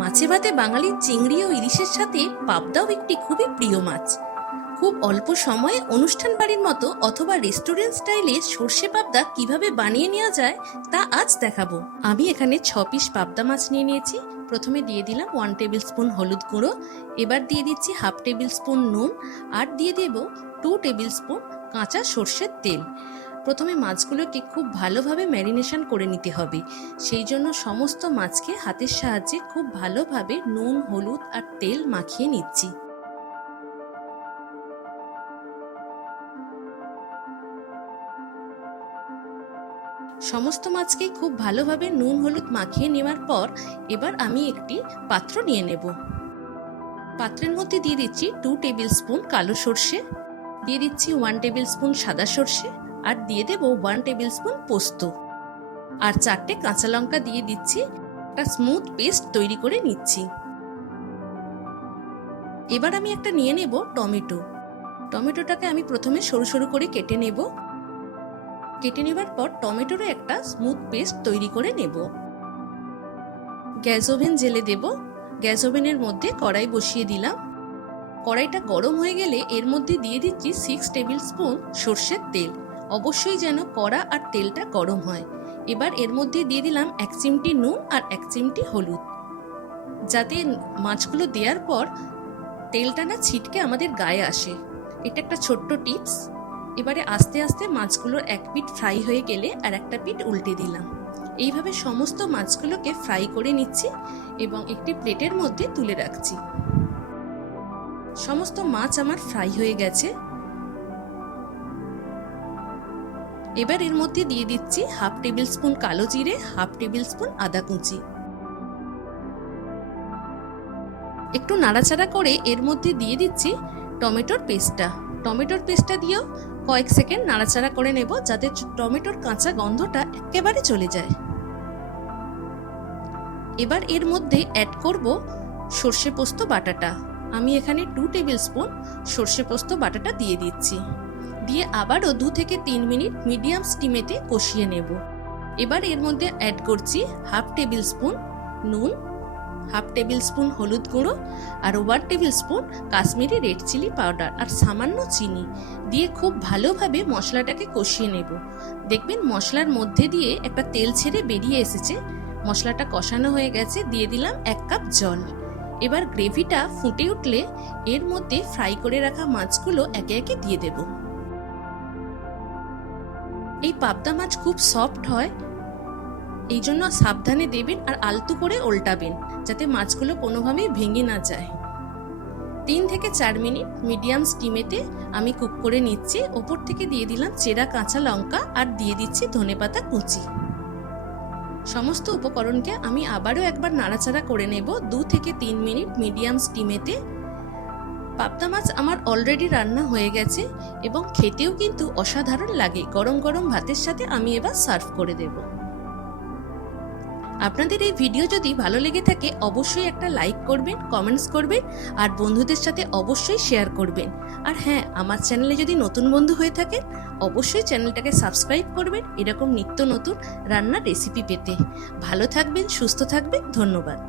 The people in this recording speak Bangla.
মাছে ভাতে বাঙালির চিংড়ি ও ইলিশের সাথে পাবদাও একটি খুবই প্রিয় মাছ। খুব অল্প সময়ে অনুষ্ঠান বাড়ির মতো অথবা রেস্টুরেন্ট স্টাইলে সর্ষে পাবদা কীভাবে বানিয়ে নেওয়া যায় তা আজ দেখাবো। আমি এখানে ছ পিস পাবদা মাছ নিয়ে নিয়েছি। প্রথমে দিয়ে দিলাম ওয়ান টেবিল স্পুন হলুদ গুঁড়ো। এবার দিয়ে দিচ্ছি হাফ টেবিল স্পুন নুন। আর দিয়ে দেব টু টেবিল স্পুন কাঁচা সর্ষের তেল। প্রথমে মাছগুলোকে খুব ভালোভাবে ম্যারিনেশন করে নিতে হবে। সেই জন্য সমস্ত মাছকে হাতের সাহায্যে খুব ভালোভাবে নুন, হলুদ আর তেল মাখিয়ে নিচ্ছি। সমস্ত মাছকে খুব ভালোভাবে নুন, হলুদ মাখিয়ে নেওয়ার পর এবার আমি একটি পাত্র নিয়ে নেব। পাত্রের মধ্যে দিয়ে দিচ্ছি টু টেবিল স্পুন কালো সর্ষে, দিয়ে দিচ্ছি ওয়ান টেবিল স্পুন সাদা সর্ষে আর দিয়ে দেবো ওয়ান টেবিল স্পুন পোস্ত। আর চারটে কাঁচা লঙ্কা দিয়ে দিচ্ছি, একটা স্মুথ পেস্ট তৈরি করে নিচ্ছি। এবার আমি একটা নিয়ে নেব টমেটো। টমেটোটাকে আমি প্রথমে সরু সরু করে কেটে নেব। কেটে নেবার পর টমেটোরও একটা স্মুথ পেস্ট তৈরি করে নেব। গ্যাস ওভেন জেলে দেব। গ্যাস ওভেনের মধ্যে কড়াই বসিয়ে দিলাম। কড়াইটা গরম হয়ে গেলে এর মধ্যে দিয়ে দিচ্ছি সিক্স টেবিল স্পুন সর্ষের তেল। অবশ্যই যেন কড়া আর তেলটা গরম হয়। এবার এর মধ্যে দিয়ে দিলাম এক চিমটি নুন আর এক চিমটি হলুদ। যাতে মাছগুলো দেওয়ার পর তেলটা না ছিটকে আমাদের গায়ে আসে। এটা একটা ছোট্ট টিপস। এবারে আস্তে আস্তে মাছগুলোর এক পিঠ ফ্রাই হয়ে গেলে আর একটা পিঠ উল্টে দিলাম। এইভাবে সমস্ত মাছগুলোকে ফ্রাই করে নিচ্ছি এবং একটি প্লেটের মধ্যে তুলে রাখছি। সমস্ত মাছ আমার ফ্রাই হয়ে গেছে। এবার এর মধ্যে দিয়ে দিচ্ছি হাফ টেবিল স্পুন কালো জিরে, হাফ টেবিল স্পুন আদা কুচি। একটু নাড়াচাড়া করে এর মধ্যে দিয়ে দিচ্ছি টমেটোর পেস্টটা। টমেটোর পেস্টটা দিয়েও কয়েক সেকেন্ড নাড়াচাড়া করে নেব যাতে টমেটোর কাঁচা গন্ধটা একেবারে চলে যায়। এবার এর মধ্যে অ্যাড করব সর্ষে পোস্ত বাটাটা। আমি এখানে টু টেবিল স্পুন সর্ষে পোস্ত বাটাটা দিয়ে দিচ্ছি। দিয়ে আবারও দু থেকে তিন মিনিট মিডিয়াম স্টিমেতে কষিয়ে নেব। এবার এর মধ্যে অ্যাড করছি হাফ টেবিল স্পুন নুন, হাফ টেবিল স্পুন হলুদ গুঁড়ো আর one tablespoon Kashmiri red chilli powder আর সামান্য চিনি দিয়ে খুব ভালোভাবে মশলাটাকে কষিয়ে নেব। দেখবেন মশলার মধ্যে দিয়ে একটা তেল ছেড়ে বেরিয়ে এসেছে। মশলাটা কষানো হয়ে গেছে, দিয়ে দিলাম এক কাপ জল। এবার গ্রেভিটা ফুটে উঠলে এর মধ্যে ফ্রাই করে রাখা মাছগুলো একে একে দিয়ে দেব। এই পাবদা মাছ খুব সফট হয়। এই জন্য সাবধানে দেবেন আর আলতু করে উল্টাবেন যাতে মাছগুলো কোনোভাবেই ভেঙে না যায়। তিন থেকে চার মিনিট মিডিয়াম স্টিমেতে আমি কুক করে নিচ্ছি। ওপর থেকে দিয়ে দিলাম চেরা কাঁচা লঙ্কা আর দিয়ে দিচ্ছি ধনেপাতা কুচি। সমস্ত উপকরণকে আমি আবারও একবার নাড়াচাড়া করে নেব। দু থেকে তিন মিনিট মিডিয়াম স্টিমেতে পাবদা মাছ আমার অলরেডি রান্না হয়ে গেছে এবং খেতেও কিন্তু অসাধারণ লাগে। গরম গরম ভাতের সাথে আমি এবার সার্ভ করে দেবো। আপনাদের এই ভিডিও যদি ভালো লেগে থাকে, অবশ্যই একটা লাইক করবেন কমেন্টস করবেন, আর বন্ধুদের সাথে অবশ্যই শেয়ার করবেন। আর হ্যাঁ আমার চ্যানেলে যদি নতুন বন্ধু হয়ে থাকে অবশ্যই চ্যানেলটাকে সাবস্ক্রাইব করবেন, এরকম নিত্য নতুন রান্নার রেসিপি পেতে। ভালো থাকবেন, সুস্থ থাকবেন, ধন্যবাদ।